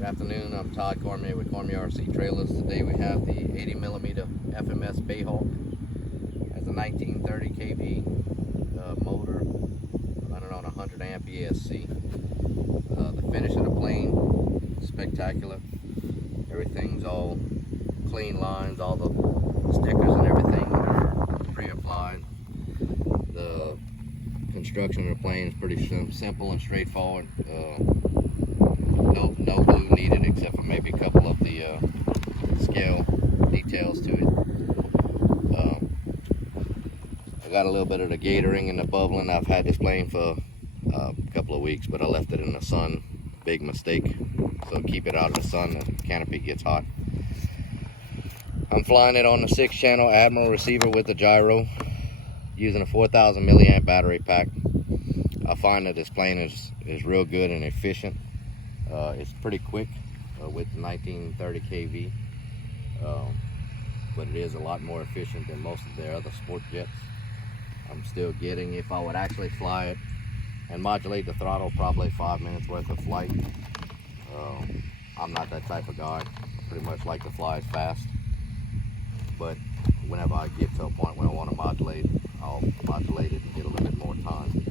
Good afternoon, I'm Todd Cormier with Cormier RC Trailers. Today we have the 80mm FMS Bae Hawk. Has a 1930 kV motor running on 100 amp ESC. The finish of the plane, spectacular. Everything's all clean lines, all the stickers and everything are pre-applied. The construction of the plane is pretty simple and straightforward. No glue needed except for maybe a couple of the scale details to it. I got a little bit of the gatoring and the bubbling. I've had this plane for a couple of weeks, but I left it in the sun. Big mistake. So keep it out of the sun, the canopy gets hot. I'm flying it on the 6-channel Admiral receiver with the gyro, using a 4,000 milliamp battery pack. I find that this plane is real good and efficient. It's pretty quick with 1930 kV, but it is a lot more efficient than most of their other sport jets. I'm still getting, if I would actually fly it and modulate the throttle, probably 5 minutes worth of flight. I'm not that type of guy. I pretty much like to fly as fast, but whenever I get to a point where I want to modulate, I'll modulate it and get a little bit more time.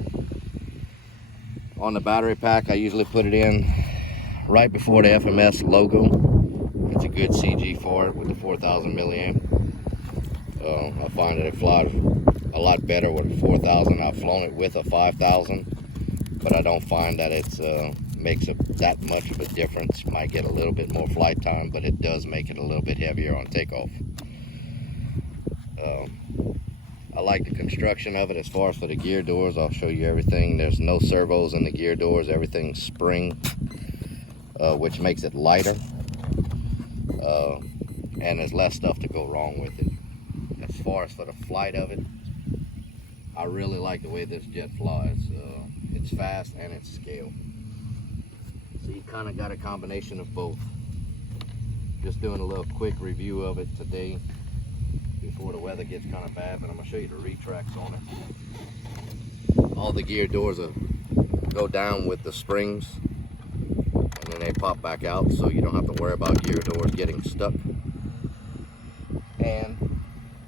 On the battery pack, I usually put it in right before the FMS logo. It's a good CG for it with the 4,000 milliamp. I find that it flies a lot better with a 4,000. I've flown it with a 5,000, but I don't find that it's makes that much of a difference. Might get a little bit more flight time, but it does make it a little bit heavier on takeoff. I like the construction of it. As far as for the gear doors, I'll show you everything. There's no servos in the gear doors. Everything's spring, which makes it lighter, and there's less stuff to go wrong with it. As far as for the flight of it, I really like the way this jet flies. It's fast and it's scale. So you kind of got a combination of both. Just doing a little quick review of it today before the weather gets kind of bad, but I'm going to show you the retracts on it. All the gear doors go down with the springs, and then they pop back out, so you don't have to worry about gear doors getting stuck. And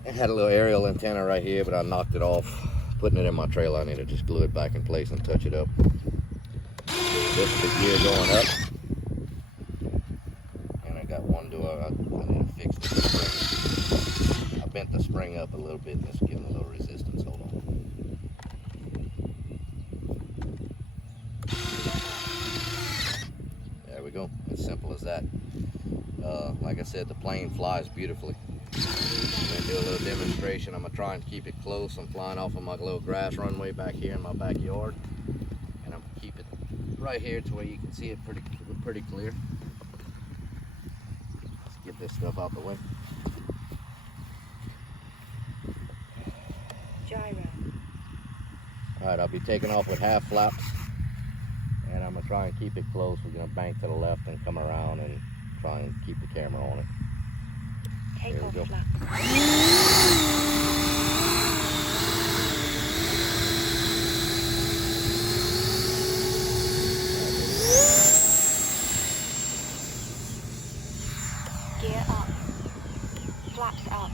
it had a little aerial antenna right here, but I knocked it off. Putting it in my trailer, I need to just glue it back in place and touch it up. This is the gear going up, and I got one door. I need to fix the spring. I bent the spring up a little bit and it's giving a little resistance. Hold on. There we go. As simple as that. Like I said, the plane flies beautifully. I'm going to do a little demonstration. I'm going to try and keep it close. I'm flying off of my little grass runway back here in my backyard, and I'm going to keep it right here to where you can see it pretty clear. Let's get this stuff out the way. Gyro. Alright, I'll be taking off with half flaps, and I'm going to try and keep it close. We're going to bank to the left and come around and try and keep the camera on it. Take off flap. Gear up. Flaps up.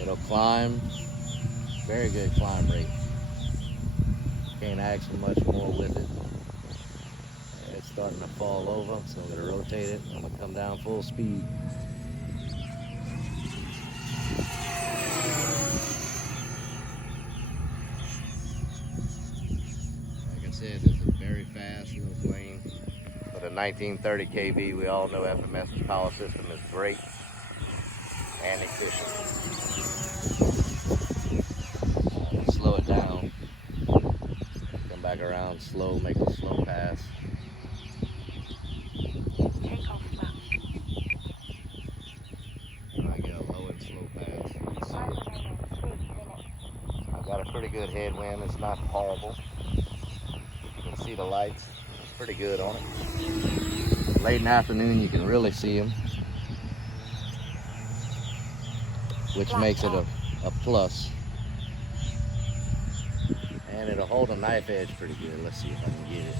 It'll climb. Very good climb rate. Can't ask for much more with it. It's starting to fall over, so I'm going to rotate it. I'm going to come down full speed. Like I said, this is a very fast little plane. With a 1930 kV, we all know FMS's power system is great and efficient. Slow it down. Come back around slow, make a slow pass. Take off flap. I get a low and slow pass. I've got a pretty good headwind. It's not horrible. You can see the lights. It's pretty good on it. Late in the afternoon, you can really see them, which makes it a plus. And it'll hold a knife edge pretty good. Let's see if I can get it.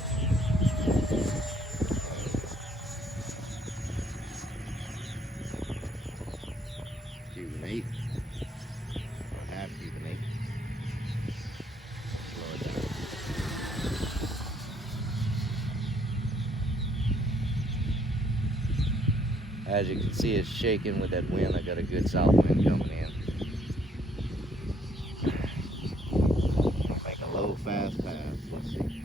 As you can see, it's shaking with that wind. I got a good south wind coming in. Make a low, fast pass. Let's see.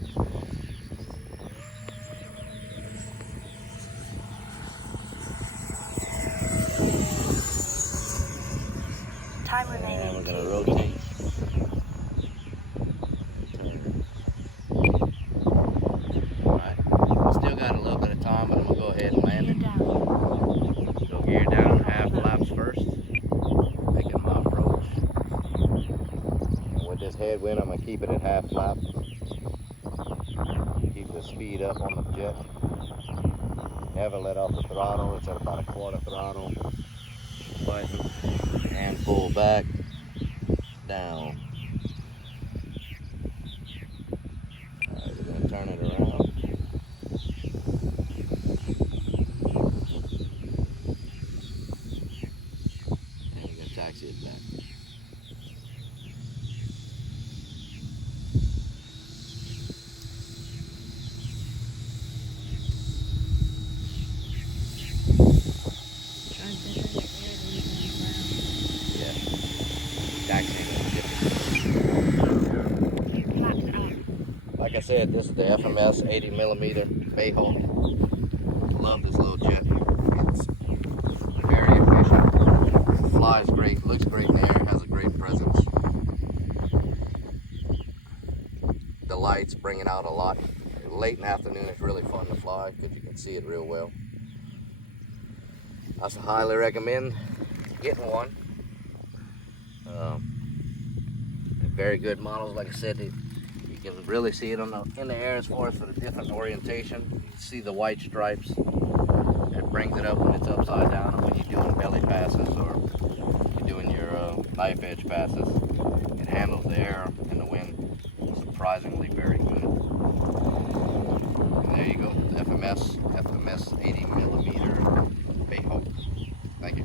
Time And remaining. we're gonna rotate. Alright. Still got a little bit of time, but I'm gonna go ahead and land Gear it. down. Go gear down half flaps first. Making my approach. And with this headwind, I'm gonna keep it at half flap. Keep the speed up on the jet. Never let off the throttle. It's at about a quarter throttle. Button. And pull back. Down. Alright, we're gonna turn it around. And we're gonna taxi it back. Try better in the air than you can Yeah. Taxiing is different. Flaps up. Like I said, this is the FMS 80mm Bae Hawk. Love this little jet. It's very efficient. Flies great, looks great in the air, has a great presence. The lights bring it out a lot. Late in the afternoon, it's really fun to fly because you can see it real well. I highly recommend getting one. Very good models, like I said. You can really see it in the air as far as for the different orientation. You can see the white stripes. It brings it up when it's upside down, and when you're doing belly passes or you're doing your knife edge passes. It handles the air and the wind surprisingly very good. And there you go, FMS 80mm Bae Hawk. Thank you.